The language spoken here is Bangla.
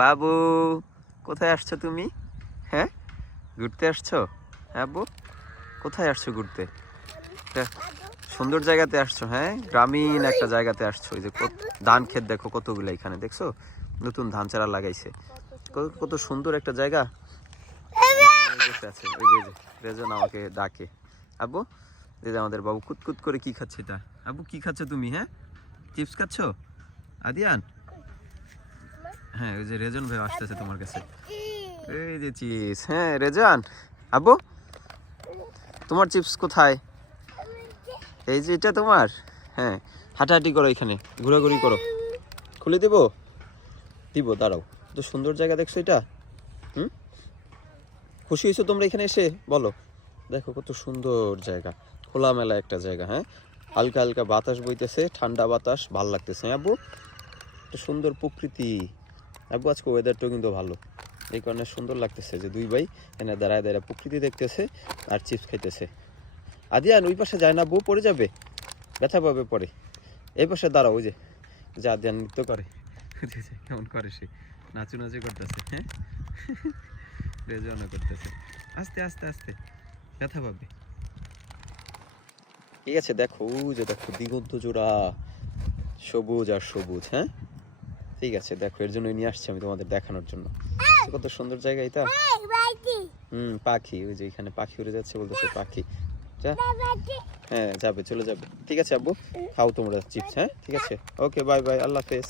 বাবু কোথায় আসছো তুমি? হ্যাঁ, ঘুরতে আসছো? হ্যাঁ আব্বু, কোথায় আসছো ঘুরতে? একটা সুন্দর জায়গাতে আসছো, হ্যাঁ গ্রামীণ একটা জায়গাতে আসছো। ওই যে ধান ক্ষেত দেখো কতগুলো, এখানে দেখছো নতুন ধান চারা লাগাইছে। কত সুন্দর একটা জায়গা। বসে আছে ওই যে রেজন আমাকে ডাকে। আব্বু, এই যে আমাদের বাবু কুতকুত করে কি খাচ্ছে এটা? আব্বু কি খাচ্ছ তুমি? হ্যাঁ, চিপস খাচ্ছো আদিয়ান? হ্যাঁ, ওই যে রেজন ভাই আসতেছে তোমার কাছে। এই যে চিপস, হ্যাঁ রেজান। আব্বু, তোমার চিপস কোথায়? এই যে এটা তোমার। হ্যাঁ, হাঁটাহাঁটি করো, এখানে ঘোরাঘুরি করো। খুলে দিব? দিব, দাঁড়াও। তো সুন্দর জায়গা দেখছো এটা? হুম, খুশি হয়েছো তোমরা এখানে এসে? বলো। দেখো কত সুন্দর জায়গা, খোলামেলা একটা জায়গা। হ্যাঁ, হালকা হালকা বাতাস বইতেছে, ঠান্ডা বাতাস, ভালো লাগতেছে। হ্যাঁ আব্বু, একটা সুন্দর প্রকৃতি। আব্বু আজকে ওয়েদারটাও কিন্তু ভালো, এই কারণে সুন্দর লাগতেছে যে দুই ভাই এনে দাঁড়ায় দাঁড়ায় প্রকৃতি দেখতেছে আর চিপস খাইতেছে। আদিয়ান ওই পাশে যায় না, বউ পড়ে যাবে, ব্যথা পাবে পরে। এই পাশে দাঁড়াও, ওই যে আদিয়ান নৃত্য করে, কেমন করে সে, নাচু করতেছে। হ্যাঁ, রেজনা করতেছে। আস্তে আস্তে আস্তে, ব্যথা পাবে। ঠিক আছে, দেখো ওই যে দেখো দিগন্ত জোড়া সবুজ আর সবুজ। হ্যাঁ, ঠিক আছে, দেখো এর জন্যই নিয়ে আসছি আমি তোমাদের দেখানোর জন্য। কত সুন্দর জায়গা এটা। পাখি, ওই যে এখানে পাখি উড়ে যাচ্ছে, বলতেছে পাখি যা। হ্যাঁ যাবে, চলে যাবে। ঠিক আছে আব্বু, খাও তোমরা চিপস। হ্যাঁ ঠিক আছে, ওকে, বাই বাই, আল্লাহ হাফেজ।